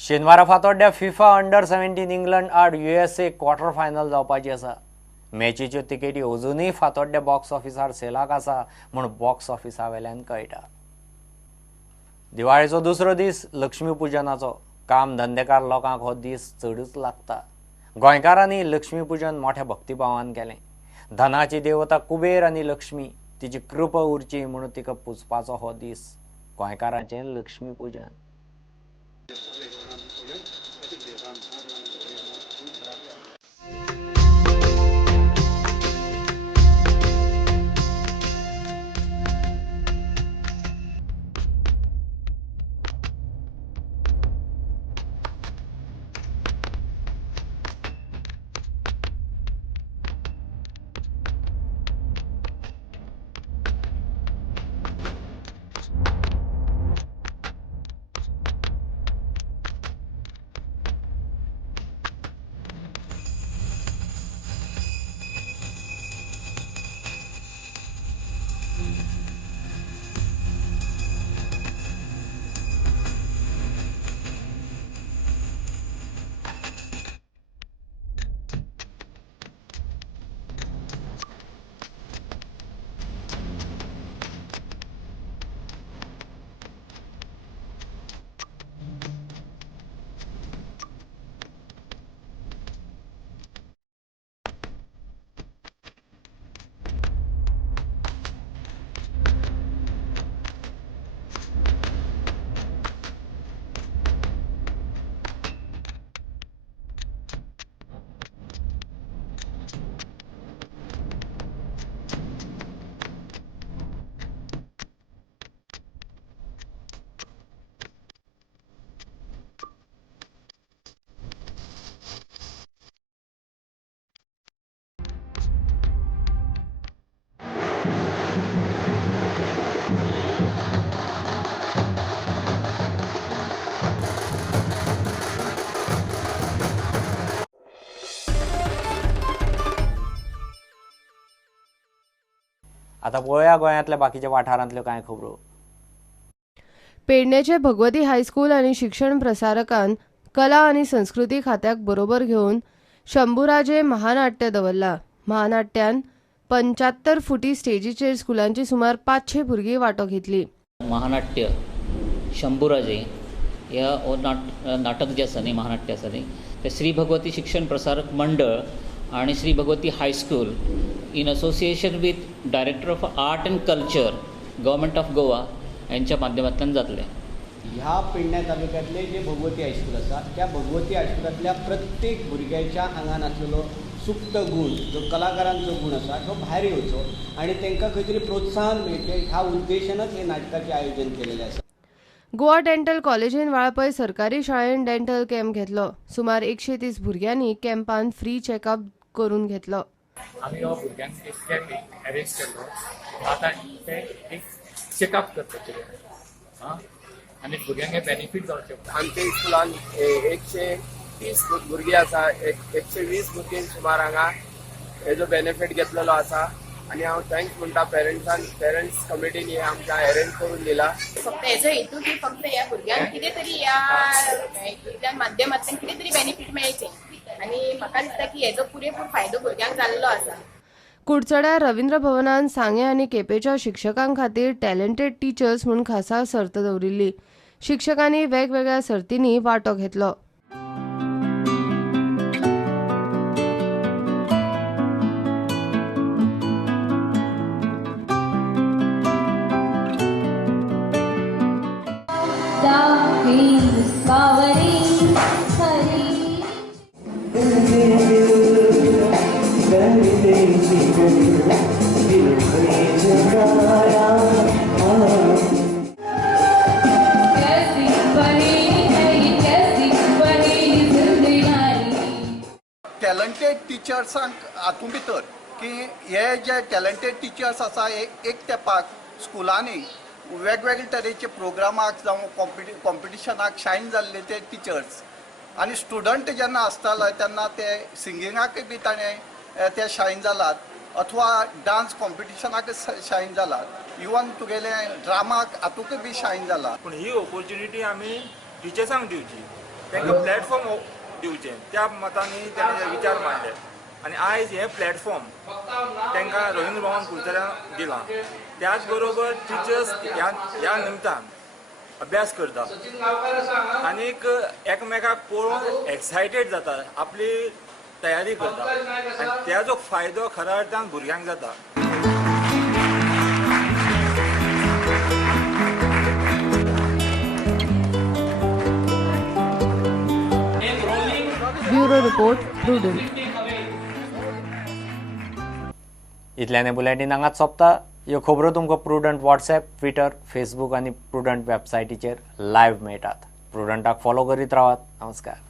शेनवारा फातोड्ड्या FIFA under-17 England आड USA quarter final जावपाची आसा। मॅचीच्यो तिकेटी अजूनही फातोड्ड्या बॉक्स ऑफिसार सेलाक आसा म्हूण बॉक्स ऑफिसा वेल्यान कळटा। दिवाळेचो दुसरो दीस लक्ष्मी पुजनाचो काम धंदेकार लोकांक हो दीस चडूच लागता। गोंयकारांनी लक्ष्मी पूजन मोठ्या भक्तिभावान केलें। धनाची देवता कुबेर आनी लक्ष्मी तिची कृपा उरची म्हणून तिका पुजपाचो हो दीस गोंयकारांचें लक्ष्मी पूजन। आता पळोवया गोंयांतल्या बाकीच्या वाठारांतल्यो कांय खबरो। पेडणेचे भगवती हायस्कूल आनी शिक्षण प्रसारकान कला आनी संस्कृती खात्याक बरोबर घेवन शंभूराजे महानाट्य दवरला। महानाट्यान 75 फुटी स्टेजीचेर स्कुलांची सुमार 500 भुरगीं वांटो घेतली। महानाट्य शंभूराजे ह्या नाटक जे आसा न्ही महानाट्य आसा न्ही ते श्री भगवती शिक्षण प्रसारक मंडळ आणि Shri Bhagwati high school in association with director of art and culture government of Goa यांच्या माध्यमांतल्यान जातले। ह्या पेडण्या तालुक्यातले जे भगवती हायस्कूल आसा त्या भगवती हायस्कुलांतल्या प्रत्येक भुरग्याच्या आंगान आसलेलो सुप्त गुण जो कलाकारांचो गुण आसा तो भायर येवचो आनी तांकां खंय तरी प्रोत्साहन मेळचें ह्या उद्देशानच हे नाटकाचें आयोजन केलेलें आसा। गोवा डेंटल कॉलेजीन वाळपय सरकारी शाळेन डेंटल कॅम्प घेतलो। सुमार 130 भुरग्यांनी कॅम्पान फ्री चॅकअप करून घेतलो। आम्ही हो भुरग्यांक एक कॅम्प अरेंज केल्लो। आतां ते एक चेकअप करपाचे आनी भुरग्यांक बेनिफीट जावचे। आमच्या स्कुलान 130 भुरगीं आसा, 120 भुरगीं सुमार हांगा हेजो बेनिफीट घेतलेलो आसा आनी हांव थँक्स म्हणटा पेरंट्स कमिटीन हे आमकां अरेंज करून दिला। फक्त हेजो हेतू की फक्त ह्या भुरग्यांक कितें तरी ह्या माध्यमांतल्यान कितें तरी बेनिफीट मेळचें आनी म्हाका दिसता की हेजो पुरेपूर फायदो भुरग्यांक जाल्लो आसा। कुडचड्या रवींद्र भवनान सांगे आनी केपेच्या शिक्षकां खातीर टॅलेंटेड टिचर्स म्हूण खासा सर्त दवरिल्ली। शिक्षकांनी वेगवेगळ्या सर्तींनी वांटो घेतलो। टॅलंटेड टिचर्सांक हातूंत भितर की हे जे टॅलंटेड टिचर्स आसा एक तेंपाक स्कुलांनी वेगवेगळे तरेचे प्रोग्रामाक जावं कॉम्पिटिशनाक शायन जाल्ले ते टिचर्स आनी स्टुडंट जेन्ना आसताले तेन्ना ते सिंगिंगाक बी ताणें ते शायन जालात अथवा डान्स कॉम्पिटिशनाक शायन जालात इवन तुगेले ड्रामाक हातूंक बी शायन जाला। पूण ही ऑपॉर्च्युनिटी आमी टिचर्सांक दिवची तांकां प्लॅटफॉर्म दिवचें त्या मतांनी ताणें विचार मांडले आनी आयज हे प्लॅटफॉर्म तांकां रवींद्र भवन कुलचऱ्यान दिलां. त्याच बरोबर टिचर्स ह्या निमतान अभ्यास करता आनीक एकामेकाक पळोवन एक्सायटेड जाता, आपली तयारी करता आनी त्याचो फायदो खऱ्या अर्थान भुरग्यांक जाता. Bureau report Prudent. इतल्याने बुलेटिन हांगाच सोंपता. ह्यो खबरो तुमकां प्रुडंट व्हॉट्सॲप, ट्विटर, फेसबूक आनी प्रुडंट वेबसायटीचेर लायव्ह मेळटात. प्रुडंटाक फॉलो करीत रावात. नमस्कार.